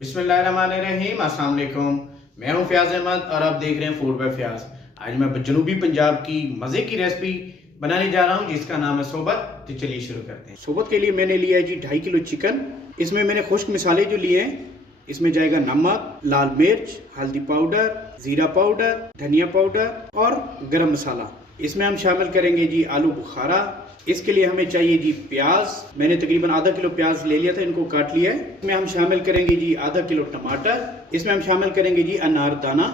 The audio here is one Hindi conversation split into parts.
बिस्मिल्लाहिर्रहमानिर्रहीम। अस्सलाम वालेकुम। मैं हूं फयाज अहमद और आप देख रहे हैं फूड बाय फयाज। आज मैं जनूबी पंजाब की मज़े की रेसिपी बनाने जा रहा हूं जिसका नाम है सोबत। तो चलिए शुरू करते हैं। सोबत के लिए मैंने लिया है जी 2.5 किलो चिकन। इसमें मैंने खुश्क मसाले जो लिए हैं, इसमें जाएगा नमक, लाल मिर्च, हल्दी पाउडर, ज़ीरा पाउडर, धनिया पाउडर और गरम मसाला। इसमें हम शामिल करेंगे जी आलू बुखारा। इसके लिए हमें चाहिए जी प्याज। मैंने तकरीबन आधा किलो प्याज ले लिया था, इनको काट लिया है। इसमें हम शामिल करेंगे जी आधा किलो टमाटर। इसमें हम शामिल करेंगे जी अनारदाना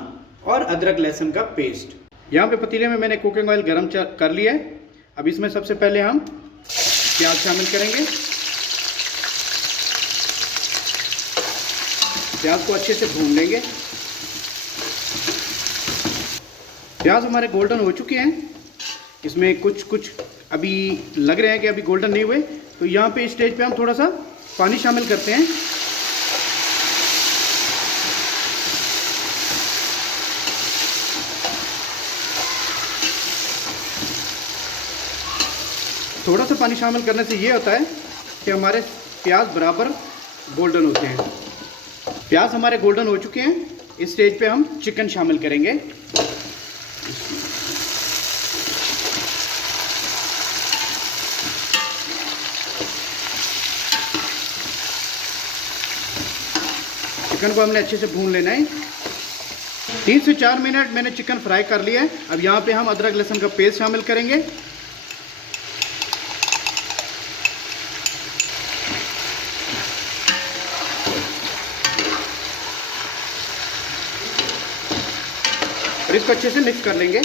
और अदरक लहसुन का पेस्ट। यहाँ पे पतीले में मैंने कुकिंग ऑयल गर्म कर लिया है। अब इसमें सबसे पहले हम प्याज शामिल करेंगे। प्याज को अच्छे से भून लेंगे। प्याज हमारे गोल्डन हो चुके हैं। इसमें कुछ अभी लग रहे हैं कि अभी गोल्डन नहीं हुए, तो यहाँ पे इस स्टेज पे हम थोड़ा सा पानी शामिल करते हैं। थोड़ा सा पानी शामिल करने से ये होता है कि हमारे प्याज बराबर गोल्डन होते हैं। प्याज हमारे गोल्डन हो चुके हैं। इस स्टेज पे हम चिकन शामिल करेंगे। चिकन को हमने अच्छे से भून लेना है। 3 से 4 मिनट मैंने चिकन फ्राई कर लिया है। अब यहाँ पे हम अदरक लहसुन का पेस्ट शामिल करेंगे। और इसको अच्छे से मिक्स कर लेंगे।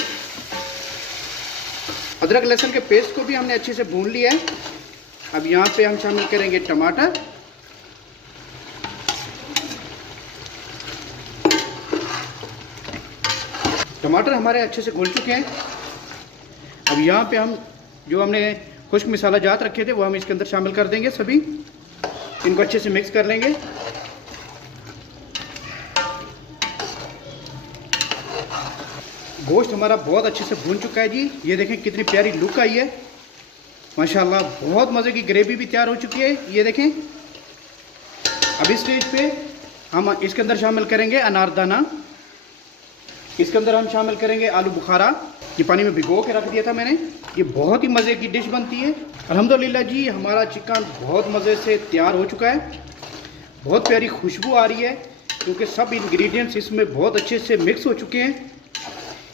अदरक लहसुन के पेस्ट को भी हमने अच्छे से भून लिया है। अब यहाँ पे हम शामिल करेंगे टमाटर। टमाटर हमारे अच्छे से घुल चुके हैं। अब यहाँ पे हम जो हमने खुश्क मसाला जात रखे थे वो हम इसके अंदर शामिल कर देंगे सभी। इनको अच्छे से मिक्स कर लेंगे। गोश्त हमारा बहुत अच्छे से भून चुका है जी। ये देखें कितनी प्यारी लुक आई है, माशाल्लाह। बहुत मज़े की ग्रेवी भी तैयार हो चुकी है, ये देखें। अब इस स्टेज पे हम इसके अंदर शामिल करेंगे अनारदाना। इसके अंदर हम शामिल करेंगे आलू बुखारा। ये पानी में भिगो के रख दिया था मैंने। ये बहुत ही मज़े की डिश बनती है। अल्हम्दुलिल्लाह जी, हमारा चिकन बहुत मज़े से तैयार हो चुका है। बहुत प्यारी खुशबू आ रही है क्योंकि सब इंग्रेडिएंट्स इसमें बहुत अच्छे से मिक्स हो चुके हैं,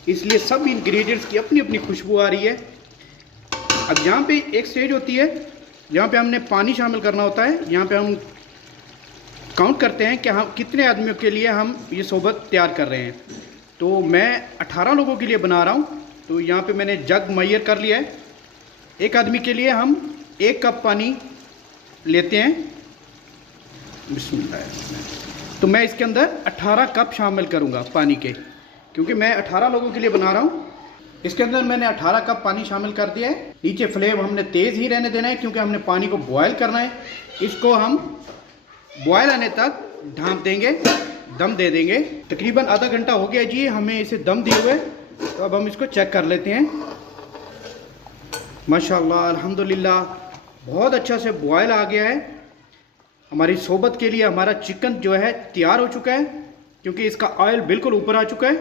इसलिए सब इंग्रेडिएंट्स की अपनी अपनी खुशबू आ रही है। अब यहाँ पे एक स्टेज होती है जहाँ पे हमने पानी शामिल करना होता है। यहाँ पे हम काउंट करते हैं कि हम कितने आदमियों के लिए हम ये सोबत तैयार कर रहे हैं। तो मैं 18 लोगों के लिए बना रहा हूँ, तो यहाँ पे मैंने जग मुहैया कर लिया है। एक आदमी के लिए हम 1 कप पानी लेते हैं। बिस्मिल्लाह। तो मैं इसके अंदर 18 कप शामिल करूँगा पानी के, क्योंकि मैं 18 लोगों के लिए बना रहा हूँ। इसके अंदर मैंने 18 कप पानी शामिल कर दिया है। नीचे फ्लेम हमने तेज़ ही रहने देना है क्योंकि हमने पानी को बॉयल करना है। इसको हम बॉयल आने तक ढाँप देंगे, दम दे देंगे। तकरीबन आधा घंटा हो गया जी हमें इसे दम दिए हुए। तो अब हम इसको चेक कर लेते हैं। माशाल्लाह अल्हम्दुलिल्लाह बहुत अच्छा से बॉयल आ गया है। हमारी सोबत के लिए हमारा चिकन जो है तैयार हो चुका है क्योंकि इसका ऑयल बिल्कुल ऊपर आ चुका है।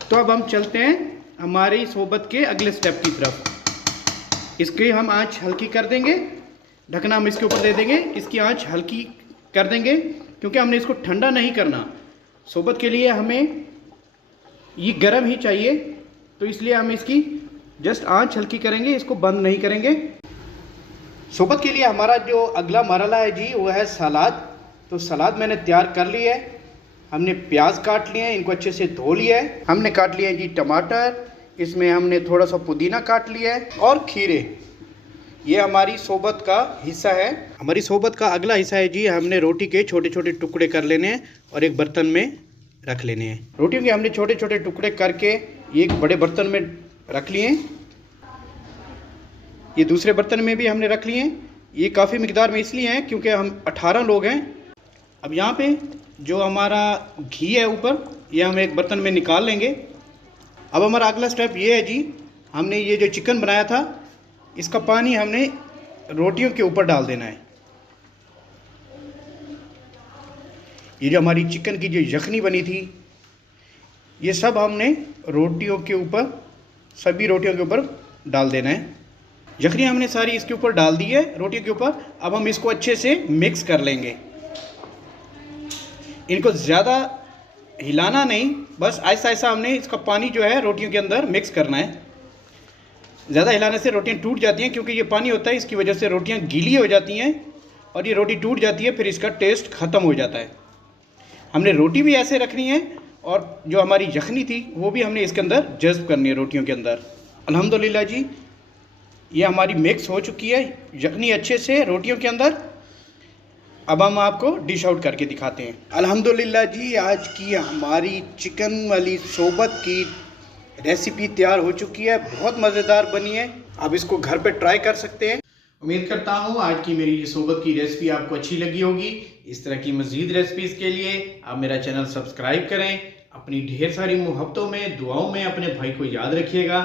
तो अब हम चलते हैं हमारी सोबत के अगले स्टेप की तरफ। इसकी हम आंच हल्की कर देंगे। ढकना हम इसके ऊपर दे देंगे। इसकी आंच हल्की कर देंगे क्योंकि हमने इसको ठंडा नहीं करना। सोबत के लिए हमें ये गर्म ही चाहिए, तो इसलिए हम इसकी जस्ट आंच हल्की करेंगे, इसको बंद नहीं करेंगे। सोबत के लिए हमारा जो अगला मरहला है जी वो है सलाद। तो सलाद मैंने तैयार कर ली है। हमने प्याज काट लिए हैं, इनको अच्छे से धो लिया है। हमने काट लिए हैं जी टमाटर। इसमें हमने थोड़ा सा पुदीना काट लिया है और खीरे। ये हमारी सोबत का हिस्सा है। हमारी सोबत का अगला हिस्सा है जी, हमने रोटी के छोटे छोटे टुकड़े कर लेने हैं और एक बर्तन में रख लेने हैं। रोटियों के हमने छोटे छोटे टुकड़े करके एक बड़े बर्तन में रख लिए हैं। ये दूसरे बर्तन में भी हमने रख लिए हैं। ये काफ़ी मिकदार में इसलिए हैं क्योंकि हम 18 लोग हैं। अब यहाँ पे जो हमारा घी है ऊपर, ये हम एक बर्तन में निकाल लेंगे। अब हमारा अगला स्टेप ये है जी, हमने ये जो चिकन बनाया था इसका पानी हमने रोटियों के ऊपर डाल देना है। ये जो हमारी चिकन की जो यखनी बनी थी, ये सब हमने रोटियों के ऊपर, सभी रोटियों के ऊपर डाल देना है। यखनी हमने सारी इसके ऊपर डाल दी है रोटियों के ऊपर। अब हम इसको अच्छे से मिक्स कर लेंगे। इनको ज़्यादा हिलाना नहीं, बस ऐसा ऐसा हमने इसका पानी जो है रोटियों के अंदर मिक्स करना है। ज़्यादा हिलाने से रोटियां टूट जाती हैं, क्योंकि ये पानी होता है, इसकी वजह से रोटियां गीली हो जाती हैं और ये रोटी टूट जाती है, फिर इसका टेस्ट ख़त्म हो जाता है। हमने रोटी भी ऐसे रखनी है और जो हमारी यखनी थी वो भी हमने इसके अंदर जज्ब करनी है रोटियों के अंदर। अल्हम्दुलिल्लाह जी, ये हमारी मिक्स हो चुकी है यखनी अच्छे से रोटियों के अंदर। अब हम आपको डिश आउट करके दिखाते हैं। अल्हम्दुलिल्लाह जी, आज की हमारी चिकन वाली सोबत की रेसिपी तैयार हो चुकी है। बहुत मज़ेदार बनी है। आप इसको घर पे ट्राई कर सकते हैं। उम्मीद करता हूँ आज की मेरी ये सोबत की रेसिपी आपको अच्छी लगी होगी। इस तरह की मज़ीद रेसिपीज़ के लिए आप मेरा चैनल सब्सक्राइब करें। अपनी ढेर सारी मोहब्बतों में, दुआओं में अपने भाई को याद रखिएगा।